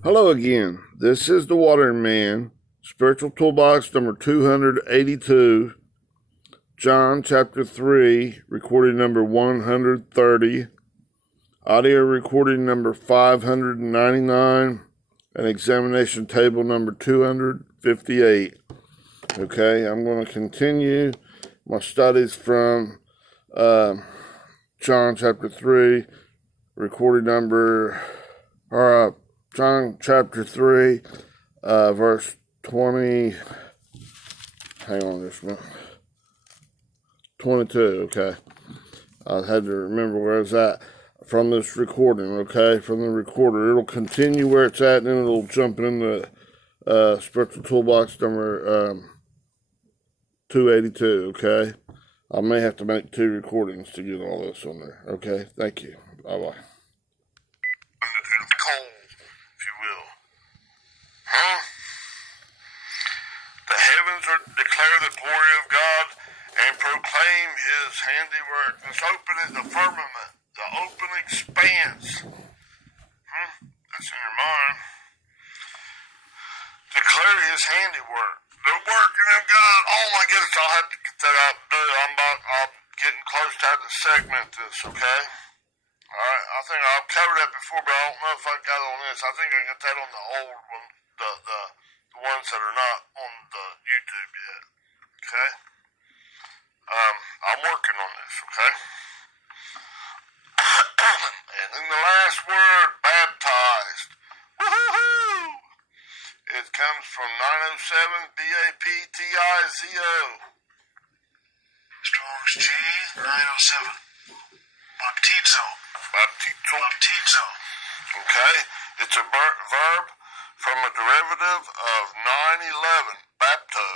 Hello again. This is the Waterman, Spiritual Toolbox number 282, John chapter 3, recording number 130, audio recording number 599, and examination table number 258. Okay, I'm going to continue my studies from John chapter 3, recording number, John chapter 3, verse 20, hang on just a minute, 22, okay. I had to remember where it's at from this recording, okay, from the recorder. It'll continue where it's at, and then it'll jump in the Spiritual Toolbox number 282, okay. I may have to make 2 recordings to get all this on there, okay. Thank you. Bye-bye. Declare the glory of God and proclaim his handiwork. This open is the firmament, the open expanse. That's in your mind. Declare his handiwork. The working of God. Oh my goodness, I'll have to get that out and do it. I'm getting close to having to segment this, okay? Alright, I think I've covered that before, but I don't know if I got it on this. I think I got that on the old one, the ones that are not on the YouTube yet. Okay? I'm working on this, okay? And in the last word, baptized. Woohoo! It comes from 907 BAPTIZO. Strong's G 907. Baptizo. Baptizo. Okay? It's a verb from a derivative of 911, bapto,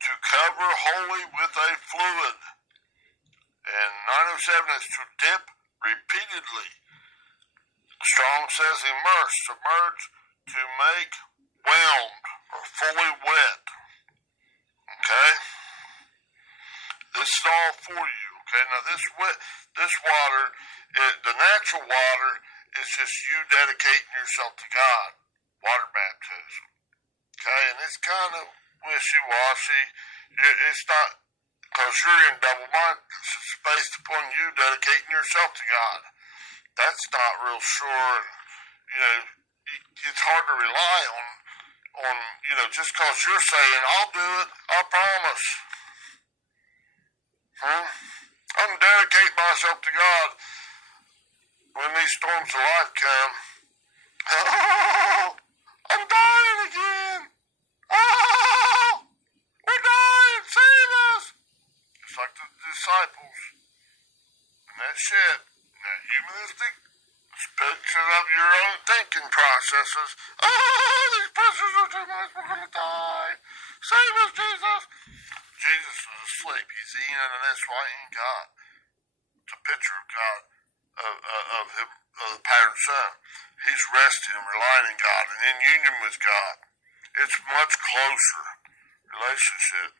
to cover wholly with a fluid. And 907 is to dip repeatedly. Strong says immerse, submerge, to make whelmed or fully wet. Okay? This is all for you. Okay? Now this water, the natural water is just you dedicating yourself to God. Water baptism. Okay? And it's kind of wishy-washy. It's not, because you're in double mind. It's based upon you dedicating yourself to God. That's not real sure. You know, it's hard to rely on, you know, just because you're saying, I'll do it, I promise. I'm dedicating myself to God. When these storms of life come, oh, I'm dying again. Oh, we're dying. Save us. It's like the disciples in that ship, in that humanistic picture of your own thinking processes. Oh, these pressures are too much. We're going to die. Save us, Jesus. Jesus was asleep. He's eating and that's why he ain't God. It's a picture of God, of him, of the pattern son. He's resting and relying on God and in union with God. It's much closer relationship.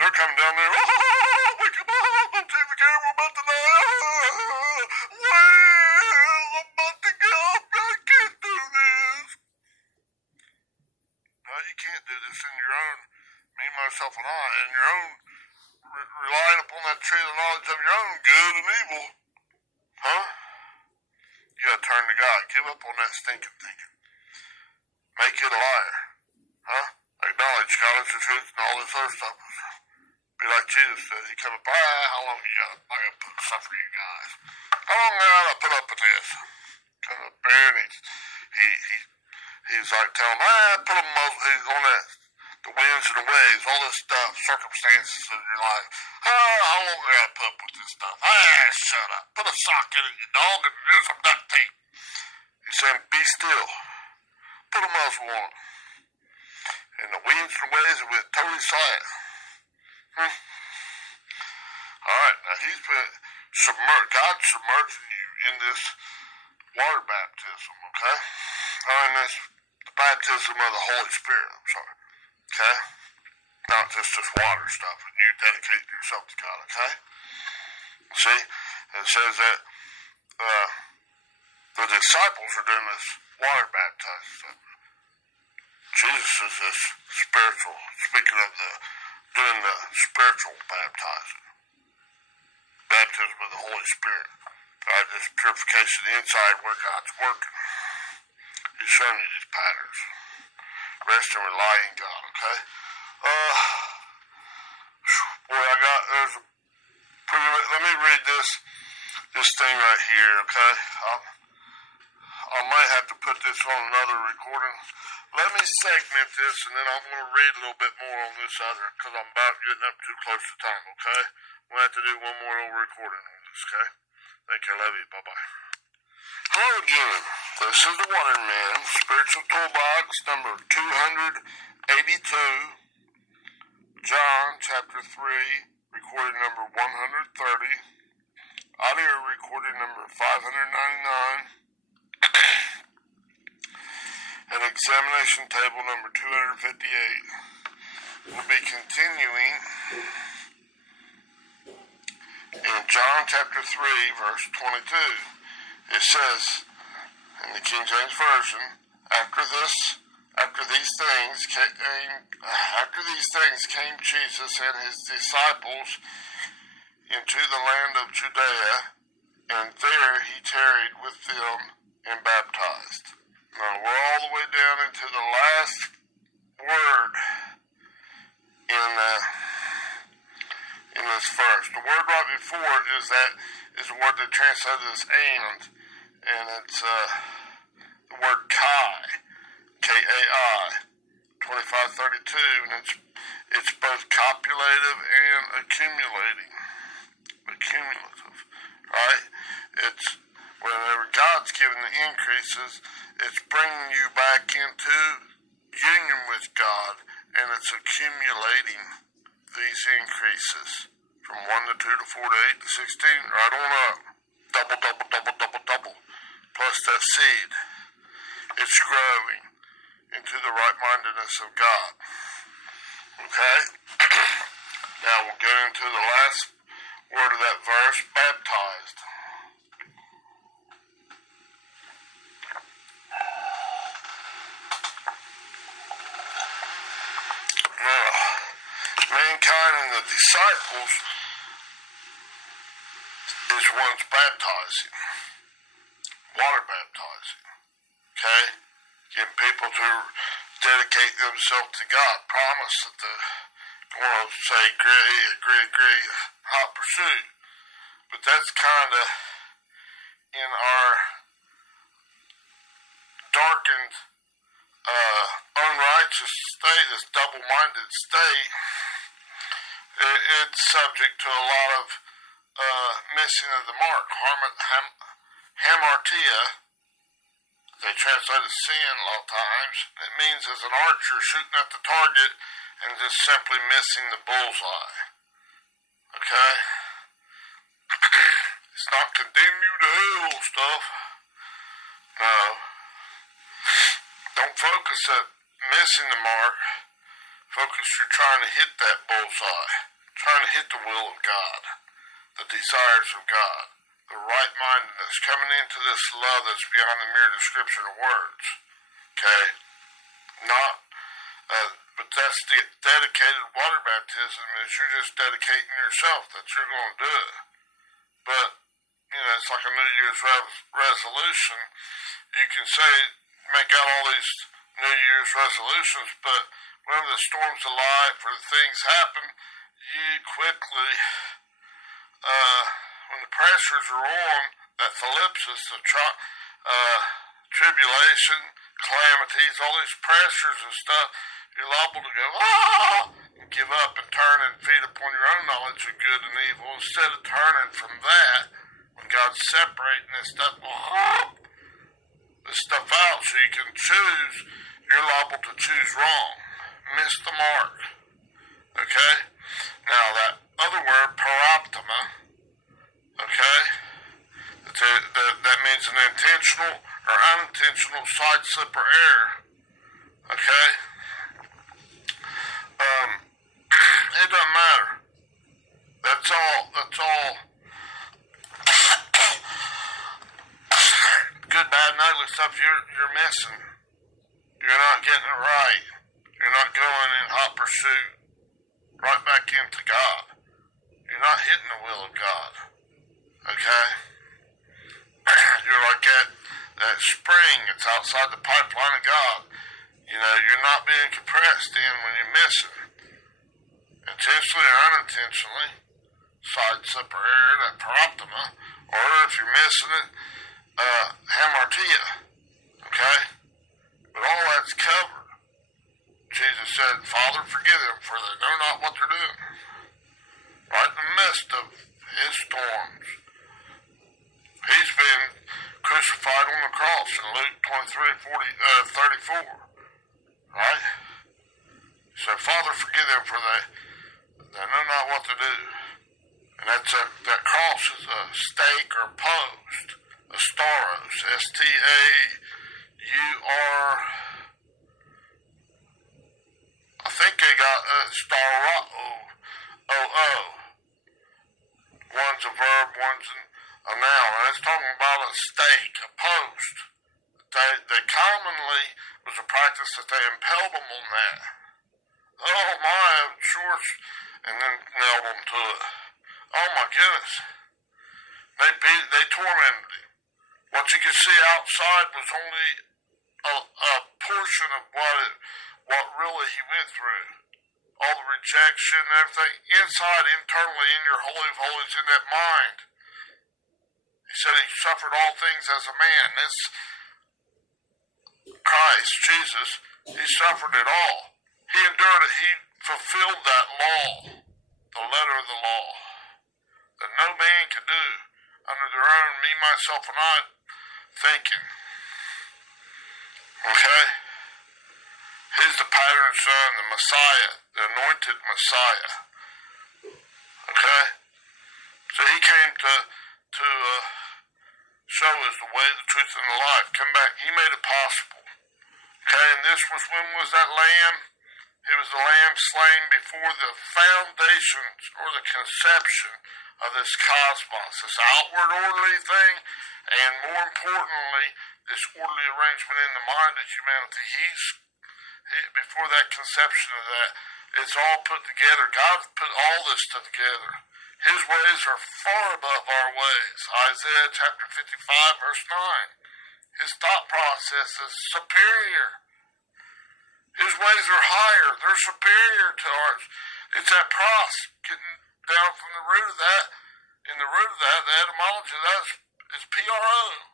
They're coming down there. Oh, wake up! I'm taking care. We're about to die. Well, I'm about to go. I can't do this. No, you can't do this in your own. Me, myself, and I, in your own, relying upon that tree of the knowledge of your own good and evil. Huh? You gotta turn to God. Give up on that stinking thinking. Make it a liar. Huh? Acknowledge God is the truth and all this other stuff. Be like Jesus said. He come up, how long you got? I gotta put stuff for you guys. How long I gotta put up with this? Come up there and he's like telling him, put him he's on that. The winds and the waves, all this stuff, circumstances in your life. How long I gotta put up with this stuff? Shut up. Put a sock in it, you dog, and do some duct tape. He said, be still. Put a muzzle on. And the winds and the waves will be totally silent. Alright, now he's been God submerging you in this water baptism, okay? Or in this baptism of the Holy Spirit, I'm sorry. Okay? Not just this water stuff, and you dedicate yourself to God, okay? See? It says that the disciples are doing this water baptism. this spiritual, speaking of doing the spiritual baptizing. Baptism of the Holy Spirit. Right, this purification inside where God's working. He's showing you these patterns. Rest and rely in God, okay? Boy, there's a pretty, let me read this thing right here, okay? I might have to put this on another recording. Let me segment this, and then I'm going to read a little bit more on this other, because I'm about getting up too close to time, okay? We'll have to do one more little recording on this, okay? Thank you. I love you. Bye-bye. Hello again. This is the Waterman Spiritual Toolbox number 282. John chapter 3, recording number 130. Audio recording number 599. And examination table number 258. We'll be continuing in John chapter 3, verse 22. It says, in the King James Version, after these things came Jesus and his disciples into the land of Judea, and there he tarried with them and baptized. Now we're all the way down into the last word in this verse. The word right before it is a word that translated as and it's the word kai, K-A-I, 2532, and it's both copulative and accumulative, right? It's whenever God's giving the increases, it's bringing you back into union with God, and it's accumulating these increases from 1 to 2 to 4 to 8 to 16, right on up. Double, double, double, double, double. Plus that seed. It's growing into the right-mindedness of God. Okay? Now we'll get into the last word of that verse, baptized. Now, mankind and the disciples is one's baptizing, water baptizing, okay? Getting people to dedicate themselves to God, promise that they're going to say, agree, hot pursuit. But that's kind of in our darkened, unrighteous state, this double-minded state. It's subject to a lot of missing of the mark. Hamartia, they translate as sin a lot of times. It means as an archer shooting at the target and just simply missing the bullseye. Okay? It's not condemn you to hell stuff. No. Don't focus at missing the mark. Focus you're trying to hit that bullseye. Trying to hit the will of God. The desires of God. The right-mindedness. Coming into this love that's beyond the mere description of words. Okay? But that's the dedicated water baptism is you're just dedicating yourself that you're going to do it. But, it's like a New Year's resolution. You can make out all these New Year's resolutions, but whenever the storms of life or the things happen, you quickly, when the pressures are on, that thalipsis, the tribulation, calamities, all these pressures and stuff, you're liable to go, and give up and turn and feed upon your own knowledge of good and evil, instead of turning from that, when God's separating this stuff out so you can choose, you're liable to choose wrong. Miss the mark. Okay? Now that other word, paroptoma, okay? That means an intentional or unintentional side slip or error. Okay? It doesn't matter. That's all. Good, bad, and ugly stuff you're missing. You're not getting it right. you're not going in hot pursuit right back into God. You're not hitting the will of God. Okay? You're like that spring that's outside the pipeline of God. You know, you're not being compressed in when you're missing. Intentionally or unintentionally. Side superior, that paroptima, or if you're missing it, hamartia. Okay? But all that's covered. Jesus said, Father, forgive them, for they know not what they're doing. Right in the midst of his storms. He's been crucified on the cross in Luke 23:34. Right? So, Father, forgive them, for they know not what to do. And that cross is a stake or post, a staros, S-T-A-U-R. I think they got staro, O-O. One's a verb, one's a noun. And it's talking about a stake, a post. They commonly was a practice that they impaled them on that. Oh my, sure, and then nailed them to it. Oh my goodness. They tormented him. What you could see outside was only a portion of what really he went through. All the rejection and everything inside, internally, in your holy of holies, in that mind. He said he suffered all things as a man. This Christ, Jesus, he suffered it all. He endured it. He fulfilled that law, the letter of the law, that no man could do under their own me, myself, and I thinking. Okay? He's the pattern son, the Messiah, the anointed Messiah. Okay? So he came to show us the way, the truth, and the life. Come back. He made it possible. Okay? And this was, when was that lamb? It was the lamb slain before the foundations or the conception of this cosmos, this outward orderly thing, and more importantly, this orderly arrangement in the mind of humanity. Before that conception of that, it's all put together. God put all this together. His ways are far above our ways. Isaiah chapter 55, verse 9. His thought process is superior. His ways are higher. They're superior to ours. It's that pros, getting down from the root of that. In the root of that, the etymology of that is P-R-O.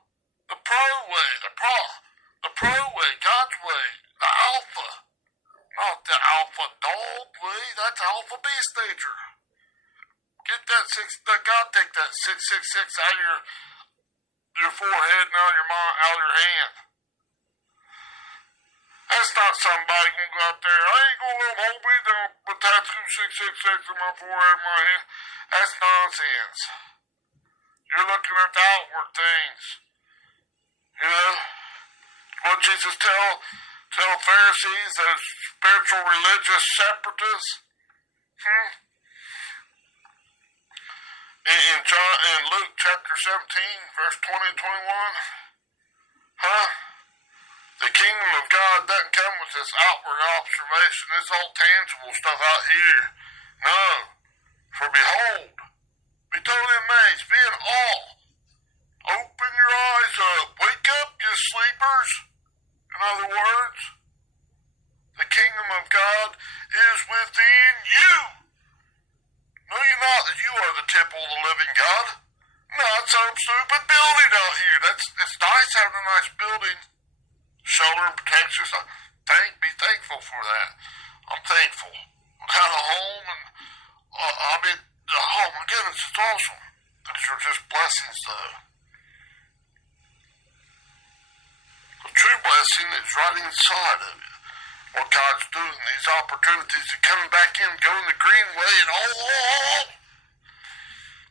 The pro way, the pro way, God's way, the alpha. Not the alpha dog way, that's alpha beast nature. Get that God take that 666 out of your forehead and out of your mind, out of your hand. That's not somebody gonna go out there. I ain't gonna let hold me down with tattoo 666 in my forehead and my hand. That's nonsense. You're looking at the outward things. You know? What Jesus tell Pharisees, those spiritual religious separatists? In Luke chapter 17, verse 20 and 21. The kingdom of God doesn't come with this outward observation, this all tangible stuff out here. No. For behold, be totally amazed, be in awe. Open your eyes up. Wake up, you sleepers. In other words, the kingdom of God is within you. Know you not that you are the temple of the living God? Not some stupid building out here. It's nice having a nice building. Shelter and protection. Be thankful for that. I'm thankful. I've had a home, and oh my goodness, it's awesome. These are just blessings, though. The true blessing is right inside of you. What God's doing, these opportunities are coming back in, going the green way, and all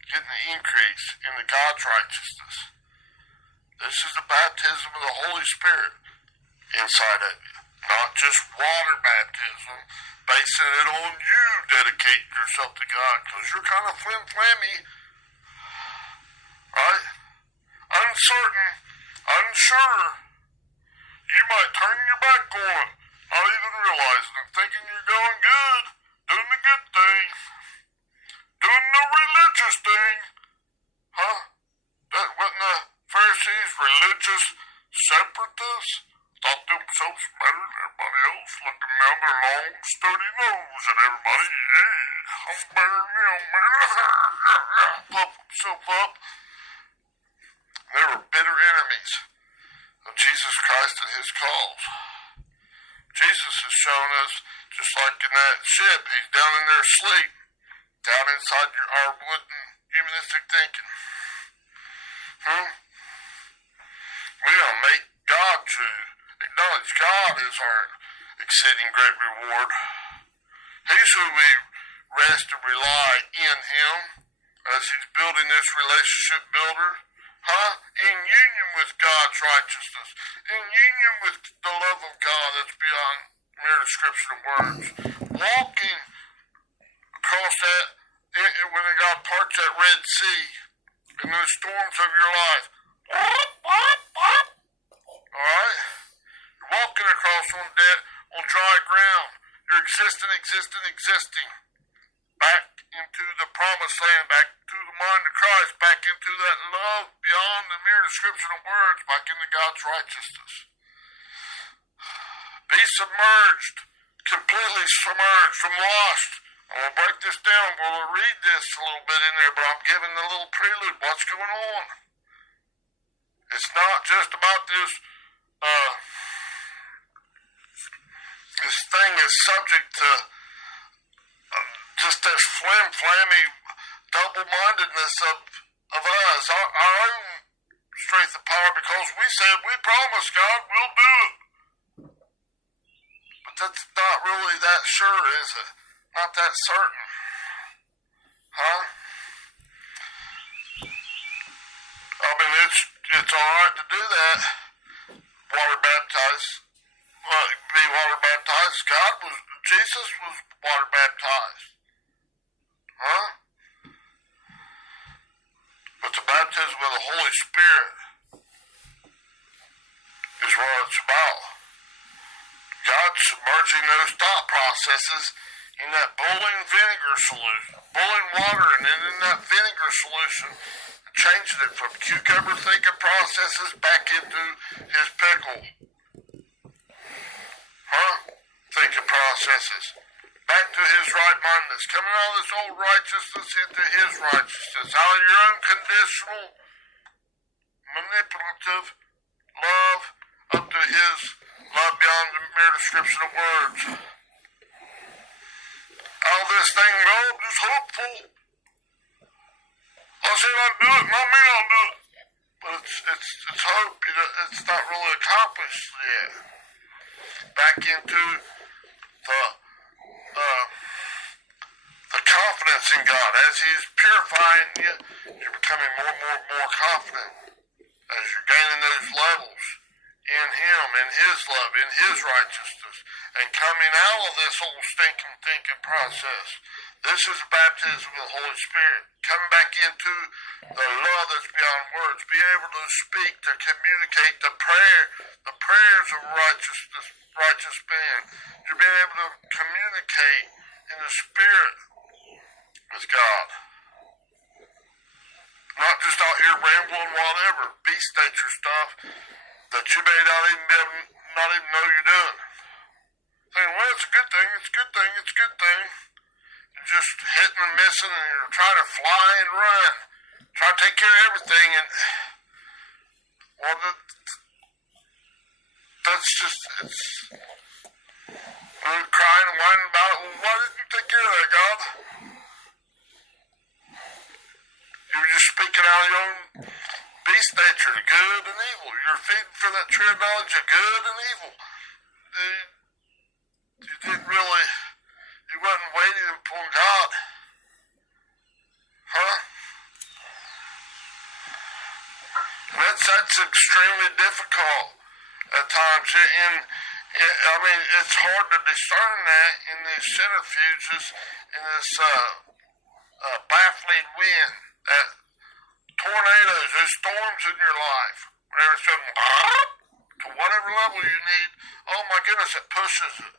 getting the increase in the God's righteousness. This is the baptism of the Holy Spirit inside of you. Not just water baptism, basing it on you dedicating yourself to God, because you're kind of flim-flammy, right? Uncertain, unsure. You might turn your back on, not even realizing it, thinking you're going good, doing the good thing, doing the religious thing. Huh? That wasn't the Pharisees religious separatists? Thought themselves better than everybody else, looking down their long, sturdy nose at everybody. Hey, I'm better than them, man. Puff himself up. They were bitter enemies of Jesus Christ and his cause. Jesus has shown us, just like in that ship, he's down in there asleep, down inside our wooden humanistic thinking. We don't make God true. Acknowledge God is our exceeding great reward. He's who we rest and rely in him as he's building this relationship builder. In union with God's righteousness, in union with the love of God that's beyond mere description of words. Walking across that, when God parts that Red Sea, in the storms of your life. Alright? You're walking across on dry ground. You're existing. Back into the promised land, back to the mind of Christ, back into that love beyond the mere description of words, back into God's righteousness. Be submerged, completely submerged, from lost. I'm going to break this down. We'll read this a little bit in there, but I'm giving a little prelude. What's going on? It's not just about this, this thing is subject to just this flammy double-mindedness of us, our own strength and power, because we said, we promised God, we'll do it. But that's not really that sure, is it? Not that certain. I mean, it's alright to do that. Water baptized. Be water baptized. Jesus was water baptized. But the baptism of the Holy Spirit is what it's about. God submerging those thought processes in that boiling vinegar solution, boiling water, and then in that vinegar solution, changing it from cucumber thinking processes back into his pickle. Thinking processes. Back to his right-mindedness. Coming out of this old righteousness into his righteousness. Out of your unconditional, manipulative love up to his love beyond the mere description of words. Out of this thing, God is hopeful. I said I'd do it, not me I'll do it. But it's hope. It's not really accomplished yet. Back into the confidence in God. As he's purifying you, you're becoming more and more confident. As you're gaining those levels in him, in his love, in his righteousness, and coming out of this old stinking thinking process. This is the baptism of the Holy Spirit. Coming back into the love that's beyond words. Be able to speak, to communicate the prayers of righteous man. You're being able to communicate in the Spirit with God. Not just out here rambling whatever, beast nature stuff that you may not even know you're doing. Saying, well, it's a good thing. You're just hitting and missing, and you're trying to fly and run. Try to take care of everything, and well, that's just, we're crying and whining about it. Well, why didn't you take care of that, God? You were just speaking out of your own beast nature, good and evil. You're feeding from that tree of knowledge of good and evil. You didn't really, you wasn't waiting upon God. That's extremely difficult at times. I mean, it's hard to discern that in these centrifuges, in this baffling wind, that tornadoes, there's storms in your life. Whenever it's from to whatever level you need, oh my goodness, it pushes it.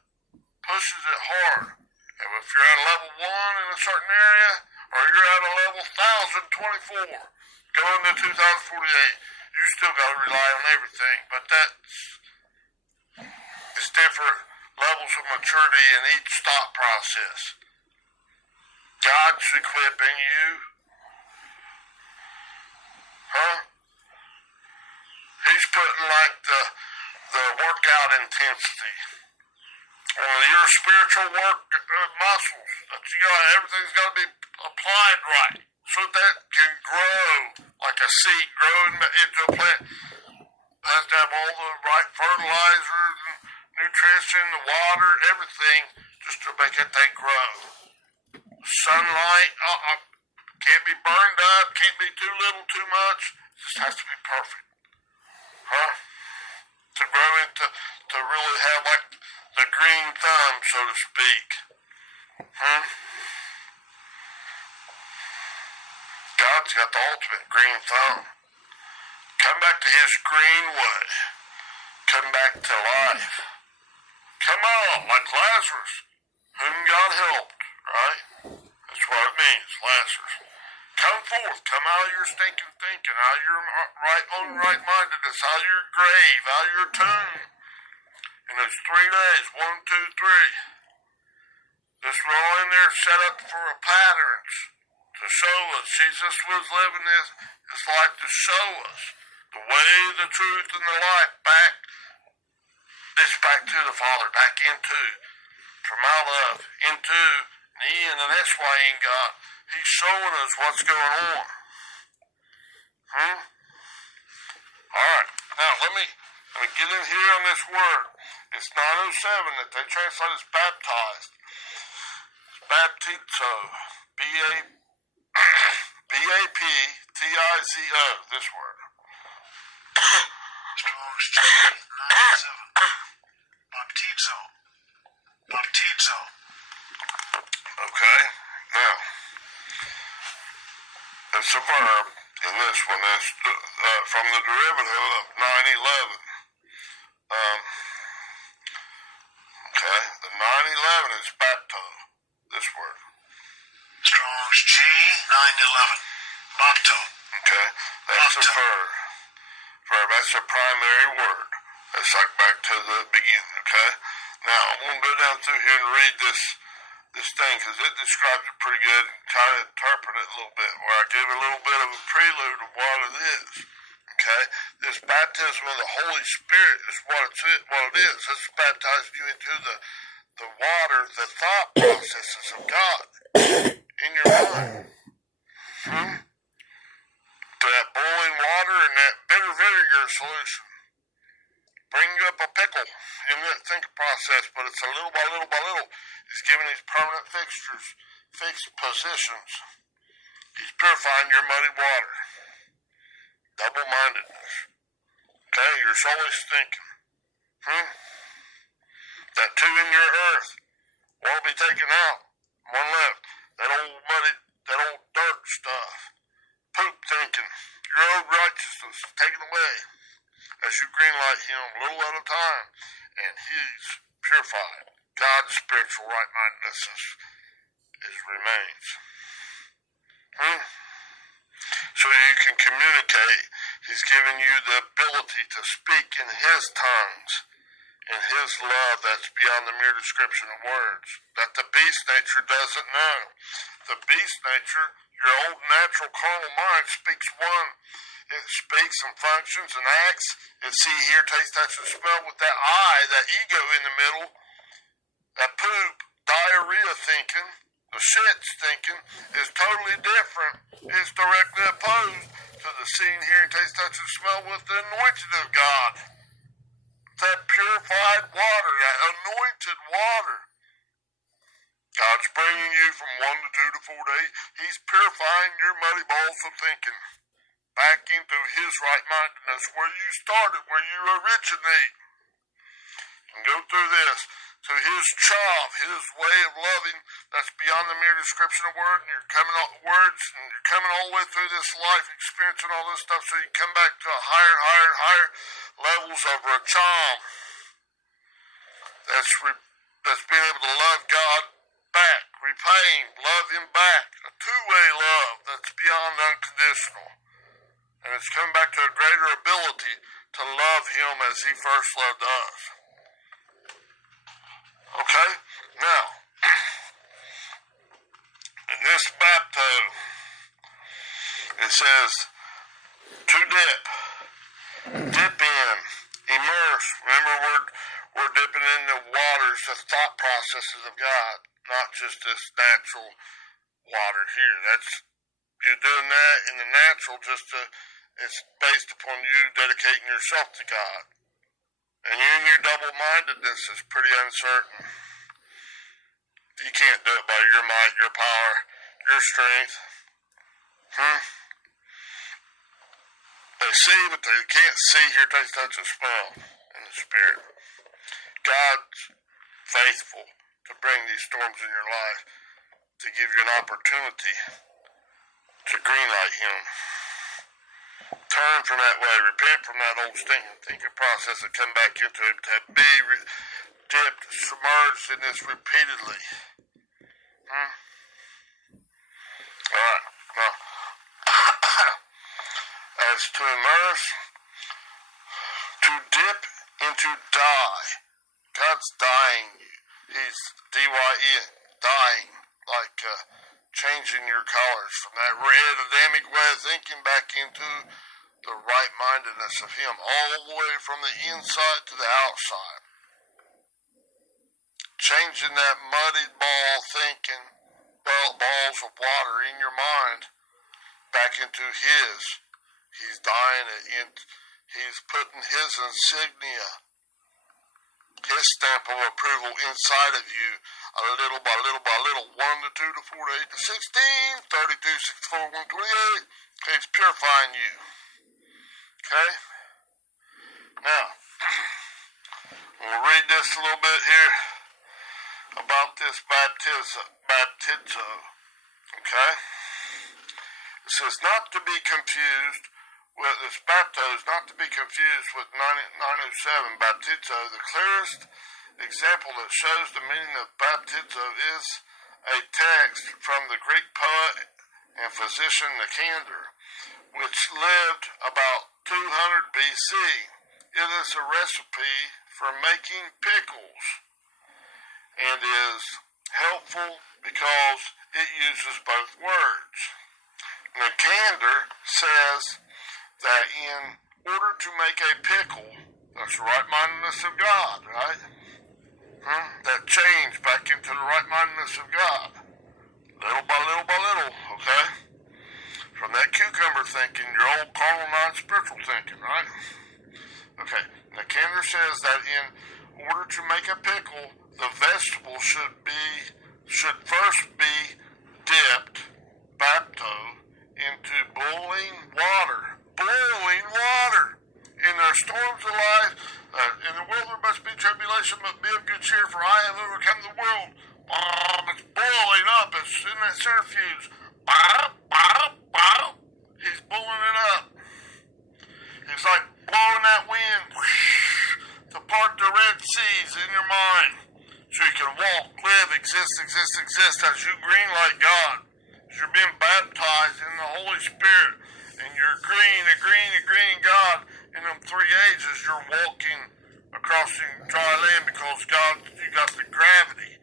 pushes it hard. And if you're at a level 1 in a certain area, or you're at a level 1024, going to 2048, you still got to rely on everything. But it's different levels of maturity in each thought process. God's equipping you. He's putting like the workout intensity on your spiritual work muscles. That you got, everything's got to be applied right so that can grow like a seed, grow into a plant. It has to have all the right fertilizers and nutrition, the water, everything, just to make that thing grow. Sunlight, can't be burned up, can't be too little, too much. It just has to be perfect. To grow into, to really have like the green thumb, so to speak. God's got the ultimate green thumb. Come back to his green way. Come back to life. Come on, like Lazarus, whom God helped, right? That's what it means, Lazarus. Come forth, come out of your stinking thinking, out of your unright-mindedness, out of your grave, out of your tomb. In those 3 days, 1, 2, 3. This we're all in there set up for a patterns to show us. Jesus was living his life to show us the way, the truth, and the life back to the Father, back into, from out of, into, and in, and that's why he ain't God. He's showing us what's going on. Alright, now let me get in here on this word. It's 907 that they translate as baptized. It's baptizo. B-A-P-T-I-Z-O, this word. Strong's G 907. Baptizo. Baptizo. Okay, now, it's a verb in this one. That's from the derivative of 911. Okay, the 911 is bapto, this word. Strong's G 911. Bapto. Okay, that's a verb. That's a primary word. That's like back to the beginning, okay? Now, I'm going to go down through here and read this thing, because it describes it pretty good, and try to interpret it a little bit, where I give a little bit of a prelude of what it is. Okay? This baptism of the Holy Spirit is what it is. It's baptizing you into the water, the thought processes of God in your mind. To that boiling water and that bitter vinegar solution. Bring you up a pickle in that thinking process, but it's a little by little by little. He's giving these permanent fixtures, fixed positions. He's purifying your muddy water. Double-mindedness. Okay, you're always thinking. That 2 in your earth won't be taken out. 1 left. That old dirt stuff. Poop thinking. Your old righteousness taken away. As you greenlight him little at a time, and he's purified. God's spiritual right-mindedness remains. So you can communicate. He's given you the ability to speak in his tongues, in his love that's beyond the mere description of words, that the beast nature doesn't know. The beast nature, your old natural carnal mind, speaks one. It speaks and functions and acts and see, hear, taste, touch, and smell with that I, that ego in the middle, that poop, diarrhea thinking, the shits thinking is totally different. It's directly opposed to the seeing, hearing, taste, touch, and smell with the anointing of God. That purified water, that anointed water. God's bringing you from 1 to 2 to 4 days. He's purifying your muddy balls of thinking back into his right-mindedness, where you started, where you originate. And go through this to his chav, his way of loving that's beyond the mere description of word, and you're coming all the way through this life, experiencing all this stuff, so you come back to higher and higher and higher levels of racham. That's that's being able to love God back, repay Him, love Him back. A two-way love that's beyond unconditional. And it's coming back to a greater ability to love Him as He first loved us. Okay? Now, in this baptism, it says to dip. Dip in. Immerse. Remember, we're dipping in the waters, the thought processes of God, not just this natural water here. You're doing that in the natural it's based upon you dedicating yourself to God. And you and your double-mindedness is pretty uncertain. You can't do it by your might, your power, your strength. They see, but they can't see, hear, taste, touch, and smell in the Spirit. God's faithful to bring these storms in your life to give you an opportunity to greenlight Him. Turn from that way, repent from that old stinking thinking process and come back into it, to be dipped, submerged in this repeatedly. Alright, now, as to immerse, to dip into die. God's dying you. He's D-Y-E, dying, like changing your colors from that red Adamic way of thinking back into the right-mindedness of Him, all the way from the inside to the outside. Changing that muddied ball thinking, balls of water in your mind back into His. He's dying it. He's putting His insignia, His stamp of approval inside of you, little by little by little, 1 to 2 to 4 to 8 to 16, 32, 64, 128. He's purifying you. Okay? Now, we'll read this a little bit here about this baptizo. Okay? It says not to be confused with this baptizo, not to be confused with 907 baptizo. The clearest example that shows the meaning of baptizo is a text from the Greek poet and physician Nicander, which lived about 200 BC. It is a recipe for making pickles and is helpful because it uses both words. Nicander says that in order to make a pickle, that's the right-mindedness of God, right? That change back into the right-mindedness of God. Little by little by little, okay? From that cucumber thinking, your old carnal, non-spiritual thinking, right? Okay, Nicander says that in order to make a pickle, the vegetable should first be dipped, bapto, into boiling water. Boiling water! In their storms of life, in the world there must be tribulation, but be of good cheer, for I have overcome the world. It's boiling up, it's in that centrifuge. He's blowing it up. It's like blowing that wind to part the Red Seas in your mind, so you can walk, live, exist as you greenlight God, as you're being baptized in the Holy Spirit, and you're agreeing God in them 3 ages. You're walking across the dry land because you got the gravity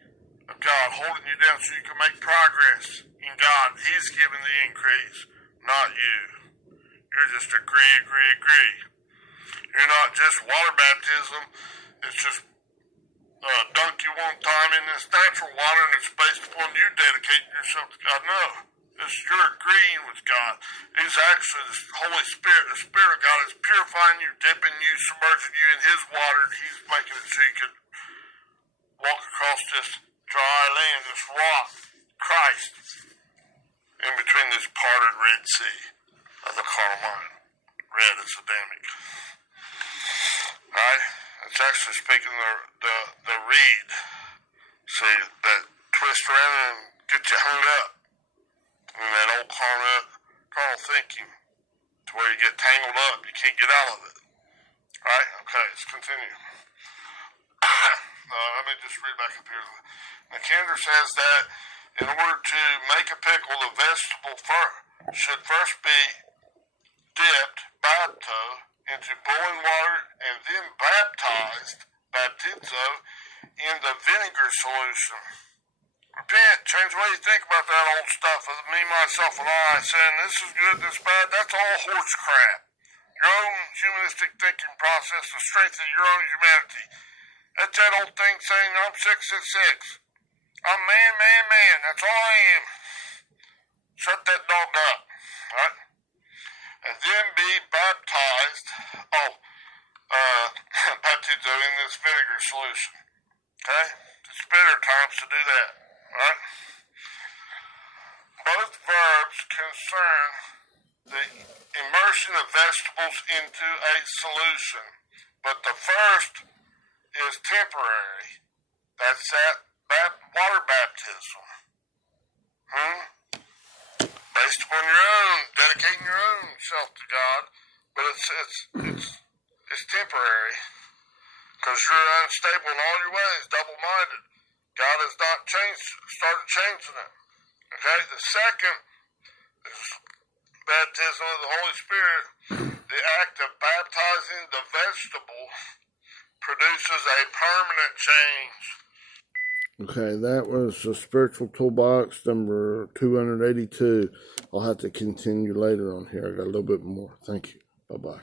of God holding you down so you can make progress in God. He's giving the increase, not you. You're just agree. You're not just water baptism. It's just dunk you one time in this natural water and it's based upon you dedicating yourself to God. No. You're agreeing with God. It's actually the Holy Spirit, the Spirit of God is purifying you, dipping you, submerging you in His water, and He's making it so you can walk across this dry land, this rock, Christ, in between this parted Red Sea of the carnal mind. Red is Adamic. Alright? It's actually speaking the reed. See, that twist around and get you hung up in that old carnal thinking to where you get tangled up. You can't get out of it. Alright? Okay, let's continue. Let me just read back up here. Nicander says that in order to make a pickle, the vegetable should first be dipped, bapto, into boiling water and then baptized, baptizo, in the vinegar solution. Repent, change the way you think about that old stuff of me, myself, and I, saying this is good, this bad. That's all horse crap. Your own humanistic thinking process to strengthen your own humanity. That's that old thing saying I'm 666. I'm man, man, man. That's all I am. Shut that dog up. Right? And then be baptized. Baptizo in this vinegar solution. Okay? It's better times to do that. Right? Both verbs concern the immersion of vegetables into a solution, but the first is temporary. That's that water baptism. Based upon your own, dedicating your own self to God, but it's temporary because you're unstable in all your ways, double-minded. God has not started changing it. Okay, the second is baptism of the Holy Spirit. The act of baptizing the vegetable produces a permanent change. Okay, that was the spiritual toolbox number 282. I'll have to continue later on here. I got a little bit more. Thank you. Bye-bye.